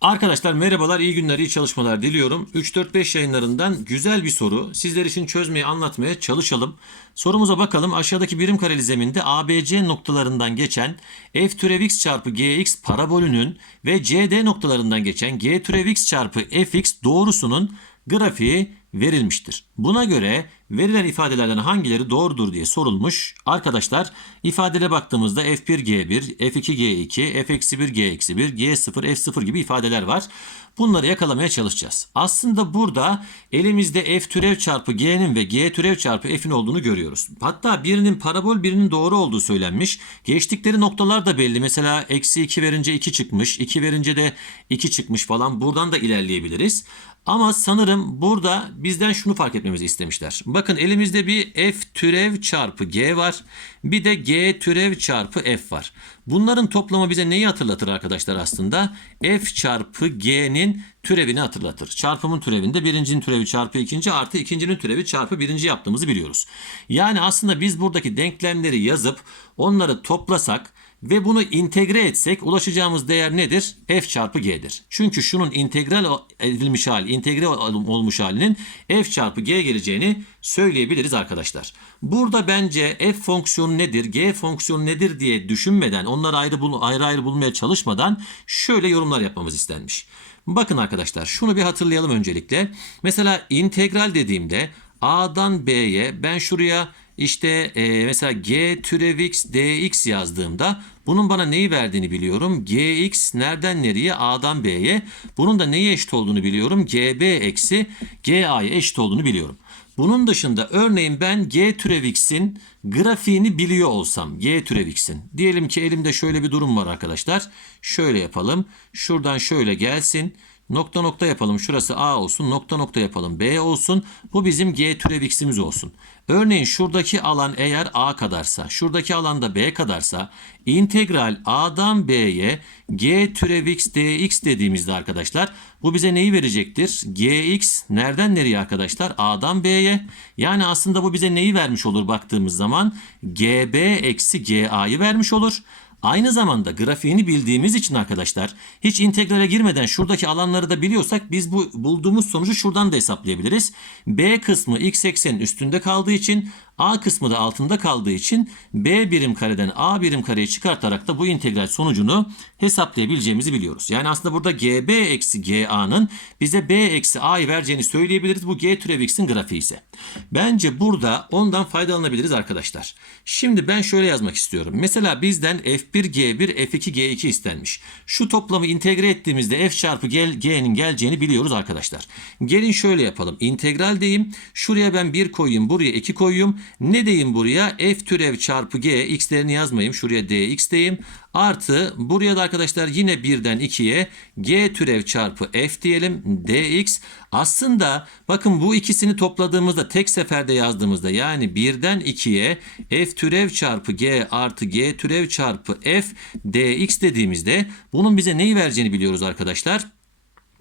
Arkadaşlar merhabalar, iyi günler, iyi çalışmalar diliyorum. 3-4-5 yayınlarından güzel bir soru. Sizler için çözmeye, anlatmaya çalışalım. Sorumuza bakalım. Aşağıdaki birim kareli zeminde ABC noktalarından geçen f türev x çarpı gx parabolünün ve CD noktalarından geçen g türev x çarpı fx doğrusunun grafiği verilmiştir. Buna göre verilen ifadelerden hangileri doğrudur diye sorulmuş. Arkadaşlar ifadelere baktığımızda f1g1, f2g2, f-1g-1, g0, f0 gibi ifadeler var. Bunları yakalamaya çalışacağız. Aslında burada elimizde f türev çarpı g'nin ve g türev çarpı f'in olduğunu görüyoruz. Hatta birinin parabol birinin doğru olduğu söylenmiş. Geçtikleri noktalar da belli. Mesela eksi 2 verince 2 çıkmış. 2 verince de 2 çıkmış falan. Buradan da ilerleyebiliriz. Ama sanırım burada bizden şunu fark etmemizi istemişler. Bakın elimizde bir f türev çarpı g var. Bir de g türev çarpı f var. Bunların toplamı bize neyi hatırlatır arkadaşlar aslında? f çarpı g'nin türevini hatırlatır. Çarpımın türevinde birincinin türevi çarpı ikinci artı ikincinin türevi çarpı birinci yaptığımızı biliyoruz. Yani aslında biz buradaki denklemleri yazıp onları toplasak ve bunu integre etsek ulaşacağımız değer nedir? f çarpı g'dir. Çünkü şunun integral edilmiş hali, integre olmuş halinin f çarpı g geleceğini söyleyebiliriz arkadaşlar. Burada bence f fonksiyonu nedir, g fonksiyonu nedir diye düşünmeden, onları ayrı, ayrı ayrı bulmaya çalışmadan şöyle yorumlar yapmamız istenmiş. Bakın arkadaşlar şunu bir hatırlayalım öncelikle. Mesela integral dediğimde a'dan b'ye ben şuraya işte e, mesela g türev x dx yazdığımda bunun bana neyi verdiğini biliyorum. gx nereden nereye? a'dan b'ye. Bunun da neye eşit olduğunu biliyorum. gb eksi ga'ya eşit olduğunu biliyorum. Bunun dışında örneğin ben g türev x'in grafiğini biliyor olsam g türev x'in. Diyelim ki elimde şöyle bir durum var arkadaşlar. Şöyle yapalım. Şuradan şöyle gelsin. Nokta nokta yapalım. Şurası A olsun. Nokta nokta yapalım. B olsun. Bu bizim G türev x'imiz olsun. Örneğin şuradaki alan eğer A kadarsa, şuradaki alan da B kadarsa integral A'dan B'ye G türev x dx dediğimizde arkadaşlar bu bize neyi verecektir? Gx nereden nereye arkadaşlar? A'dan B'ye. Yani aslında bu bize neyi vermiş olur baktığımız zaman? GB eksi GA'yı vermiş olur. Aynı zamanda grafiğini bildiğimiz için arkadaşlar hiç integrale girmeden şuradaki alanları da biliyorsak biz bu bulduğumuz sonucu şuradan da hesaplayabiliriz. B kısmı x eksenin üstünde kaldığı için A kısmı da altında kaldığı için B birim kareden A birim kareyi çıkartarak da bu integral sonucunu hesaplayabileceğimizi biliyoruz. Yani aslında burada GB eksi GA'nın bize B eksi A'yı vereceğini söyleyebiliriz. Bu G türev X'in grafiği ise. Bence burada ondan faydalanabiliriz arkadaşlar. Şimdi ben şöyle yazmak istiyorum. Mesela bizden F1G1 F2G2 istenmiş. Şu toplamı integre ettiğimizde F çarpı G'nin geleceğini biliyoruz arkadaşlar. Gelin şöyle yapalım. İntegral diyeyim. Şuraya ben 1 koyayım. Buraya 2 koyayım. Ne diyeyim buraya? F türev çarpı G. X'lerini yazmayayım. Şuraya DX diyeyim. Artı buraya da arkadaşlar yine 1'den 2'ye G türev çarpı F diyelim. DX. Aslında bakın bu ikisini topladığımızda tek seferde yazdığımızda yani 1'den 2'ye F türev çarpı G artı G türev çarpı F DX dediğimizde bunun bize neyi vereceğini biliyoruz arkadaşlar.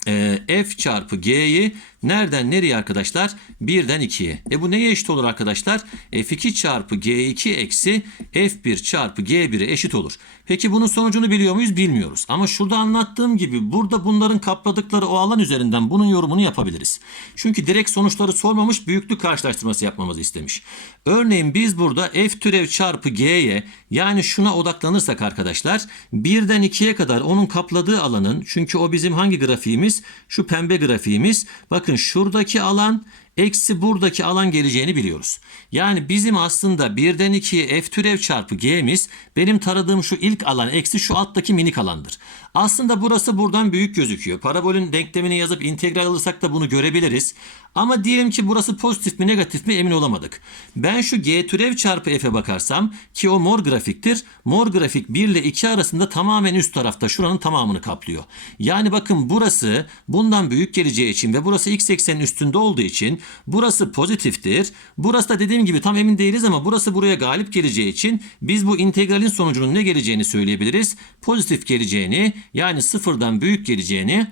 Ee, F çarpı G'yi nereden nereye arkadaşlar? 1'den 2'ye. E bu neye eşit olur arkadaşlar? F2 çarpı G2 eksi F1 çarpı G1'e eşit olur. Peki bunun sonucunu biliyor muyuz? Bilmiyoruz. Ama şurada anlattığım gibi burada bunların kapladıkları o alan üzerinden bunun yorumunu yapabiliriz. Çünkü direkt sonuçları sormamış büyüklük karşılaştırması yapmamızı istemiş. Örneğin biz burada F türev çarpı G'ye yani şuna odaklanırsak arkadaşlar 1'den 2'ye kadar onun kapladığı alanın çünkü o bizim hangi grafiğimiz? Şu pembe grafiğimiz. Bakın şuradaki alan eksi buradaki alan geleceğini biliyoruz. Yani bizim aslında 1'den 2'ye f türev çarpı g'miz benim taradığım şu ilk alan eksi şu alttaki minik alandır. Aslında burası buradan büyük gözüküyor. Parabolün denklemini yazıp integral alırsak da bunu görebiliriz. Ama diyelim ki burası pozitif mi negatif mi emin olamadık. Ben şu g türev çarpı f'e bakarsam ki o mor grafiktir. Mor grafik 1 ile 2 arasında tamamen üst tarafta şuranın tamamını kaplıyor. Yani bakın burası bundan büyük geleceği için ve burası x eksenin üstünde olduğu için burası pozitiftir. Burası da dediğim gibi tam emin değiliz ama burası buraya galip geleceği için biz bu integralin sonucunun ne geleceğini söyleyebiliriz. Pozitif geleceğini yani sıfırdan büyük geleceğini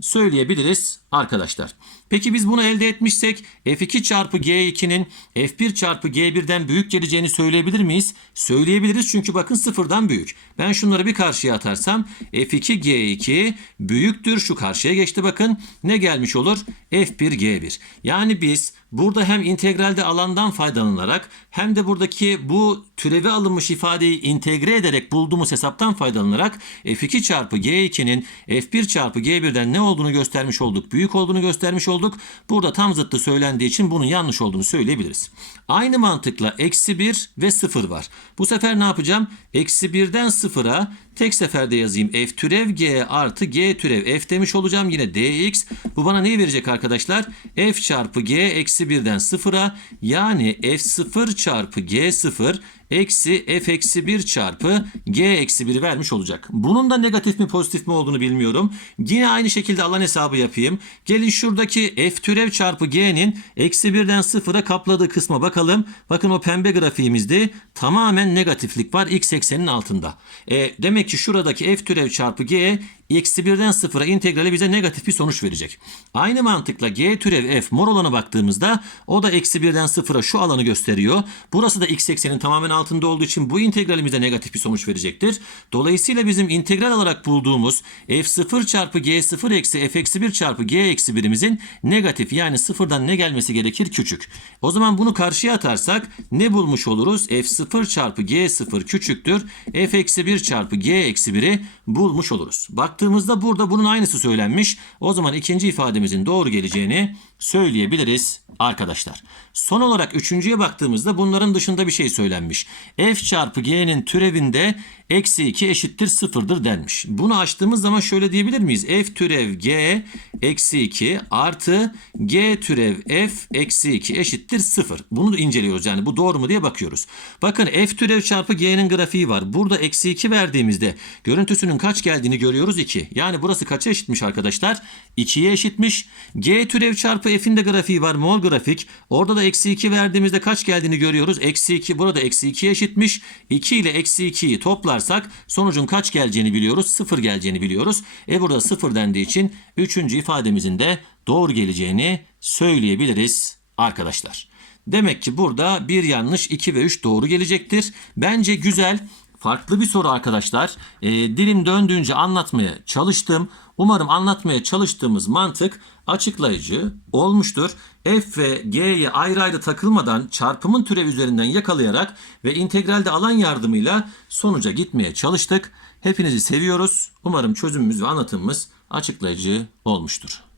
söyleyebiliriz arkadaşlar. Peki biz bunu elde etmişsek f2 çarpı g2'nin f1 çarpı g1'den büyük geleceğini söyleyebilir miyiz? Söyleyebiliriz çünkü bakın sıfırdan büyük. Ben şunları bir karşıya atarsam f2 g2 büyüktür şu karşıya geçti bakın. Ne gelmiş olur? f1 g1. Yani biz burada hem integralde alandan faydalanarak hem de buradaki bu türevi alınmış ifadeyi integre ederek bulduğumuz hesaptan faydalanarak f2 çarpı g2'nin f1 çarpı g1'den ne olduğunu göstermiş olduk. Büyük olduğunu göstermiş olduk. Burada tam zıttı söylendiği için bunun yanlış olduğunu söyleyebiliriz. Aynı mantıkla eksi 1 ve 0 var. Bu sefer ne yapacağım? Eksi 1'den 0'a tek seferde yazayım. f türev g artı g türev f demiş olacağım. Yine dx. Bu bana neyi verecek arkadaşlar? f çarpı g eksi 1'den 0'a yani f0 çarpı g0 eksi f eksi 1 çarpı g eksi 1'i vermiş olacak. Bunun da negatif mi pozitif mi olduğunu bilmiyorum. Yine aynı şekilde alan hesabı yapayım. Gelin şuradaki f türev çarpı g'nin eksi 1'den 0'a kapladığı kısma bakalım. Bakın o pembe grafiğimizde tamamen negatiflik var x eksenin altında. E, demek ki şuradaki f türev çarpı g eksi 1'den 0'a integrali bize negatif bir sonuç verecek. Aynı mantıkla g türev f mor olana baktığımızda o da eksi 1'den 0'a şu alanı gösteriyor. Burası da x eksenin tamamen altında olduğu için bu integralimize negatif bir sonuç verecektir. Dolayısıyla bizim integral olarak bulduğumuz f0 çarpı g0 eksi f eksi 1 çarpı g eksi 1'imizin negatif yani sıfırdan ne gelmesi gerekir? Küçük. O zaman bunu karşıya atarsak ne bulmuş oluruz? f0 çarpı g0 küçüktür. f eksi 1 çarpı g eksi 1'i bulmuş oluruz. Baktığımızda burada bunun aynısı söylenmiş. O zaman ikinci ifademizin doğru geleceğini söyleyebiliriz arkadaşlar. Son olarak üçüncüye baktığımızda bunların dışında bir şey söylenmiş. f çarpı g'nin türevinde eksi 2 eşittir sıfırdır denmiş. Bunu açtığımız zaman şöyle diyebilir miyiz? f türev g eksi 2 artı g türev f eksi 2 eşittir sıfır. Bunu inceliyoruz yani bu doğru mu diye bakıyoruz. Bakın f türev çarpı g'nin grafiği var. Burada eksi 2 verdiğimizde görüntüsünün kaç geldiğini görüyoruz 2. Yani burası kaça eşitmiş arkadaşlar? 2'ye eşitmiş. g türev çarpı f'in de grafiği var mol grafik. Orada da eksi 2 verdiğimizde kaç geldiğini görüyoruz. Eksi 2 burada eksi 2'ye eşitmiş. 2 ile eksi 2'yi toplarsak sonucun kaç geleceğini biliyoruz. 0 geleceğini biliyoruz. E burada 0 dendiği için 3. ifademizin de doğru geleceğini söyleyebiliriz arkadaşlar. Demek ki burada bir yanlış 2 ve 3 doğru gelecektir. Bence güzel farklı bir soru arkadaşlar. E, dilim döndüğünce anlatmaya çalıştım. Umarım anlatmaya çalıştığımız mantık açıklayıcı olmuştur. F ve G'ye ayrı ayrı takılmadan çarpımın türev üzerinden yakalayarak ve integralde alan yardımıyla sonuca gitmeye çalıştık. Hepinizi seviyoruz. Umarım çözümümüz ve anlatımımız açıklayıcı olmuştur.